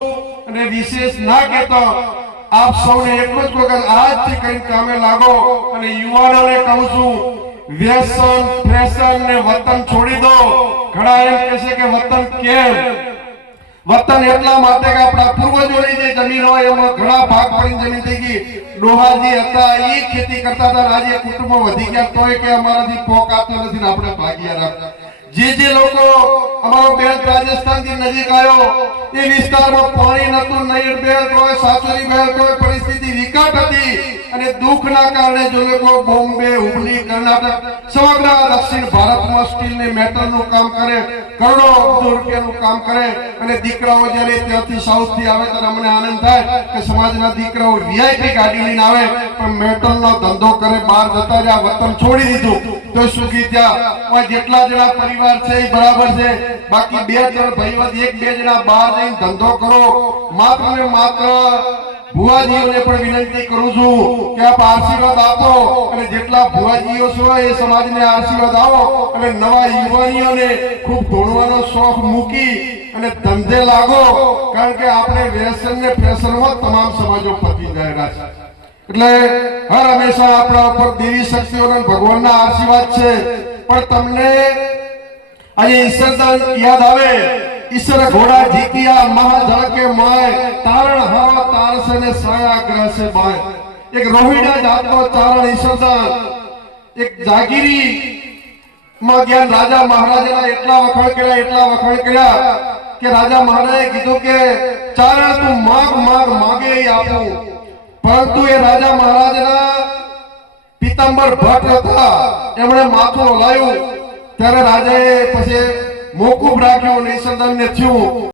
અને વિશેષ ના કહેતો આપ સૌને એટલું જ કહું કે આજથી કઈ કામે લાગો અને યુવાનોને કહું છું વ્યસન ફેશન ને વતન છોડી દો। ઘણા એમ કહે છે કે વતન કેમ? વતન એટલા માટે કે આપણા પૂર્વજોની જે જમીન હોય એમાં ઘણા ભાગ પડીને જમીન થઈ ગઈ। ડોહાજી હતા એ ખેતી કરતા હતા, આજે કુટુંબો વધી ગયા તોય કે અમારાથી પોક આપતો નથી ને આપણે ભાગ્યા જે લોકો અમારો બેન રાજસ્થાન થી નજીક આવ્યો એ વિસ્તારમાં પાણી નતું, નહેર બેલ કોઈ સાચોરી બેલ કોઈ પરિસ્થિતિ વિકટ હતી અને દુઃખના કારણે જો લોકો બોમ્બે, હુબલી, કર્ણાટક સમગ્ર દક્ષિણ ભારતમાં સ્ટીલ ને મેટલ નું કામ કરે, કરોડો અબજો રૂપિયાનું કામ કરે અને દીકરાઓ જ્યારે ત્યાંથી સાઉથ થી આવે ત્યારે અમને આનંદ થાય કે સમાજના દીકરાઓ વીઆઈપી ગાડી લઈને આવે પણ મેટલ નો ધંધો કરે, બહાર જતા રહ્યા, વતન છોડી દીધું તો સુખી થયા। જેટલા જણા પરિવાર છે એ બરાબર છે, બાકી બે ત્રણ ભાઈઓ એક બે જણા બહાર જઈને ધંધો કરો। માત્ર ને માત્ર ભુવાજીઓને પણ વિનંતી કરું છું કે આપ આશીર્વાદ આપો અને જેટલા ભુવાજીઓ છો એ સમાજને આશીર્વાદ આપો અને નવા યુવાનીઓને ખૂબ ભણવાનો શોખ મૂકી અને ધંધે લાગો, કારણ કે આપણે વ્યસન ને ફેશનમાં તમામ સમાજો પતી જાય છે। એટલે હર હંમેશા આપણા ઉપર દેવી શક્તિઓના ભગવાનના આશીર્વાદ છે। પણ તમને આજે ઈશ્વરદાન યાદ આવે, ઈશ્વર ઘોડા જીતિયા મહાજળ કે માય તારણ હરો તારસે ને સાયા ગ્રહ से बाय। एक रोहिड़ा जातનો ચારણ ઈશ્વરદાન એક જાગીરી માં જ્ઞાન રાજા મહારાજાના એટલા વખાણ કર્યા કે રાજા મહારાજે કીધું કે ચારણ તું માગે એ આપું। પરંતુ એ રાજા મહારાજના પીતાંબર ભટ્ટ હતા, એમણે માથું હલાવ્યું ત્યારે રાજાએ પછી મોકૂફ રાખ્યું અને ઈશ્વરદાનને થયું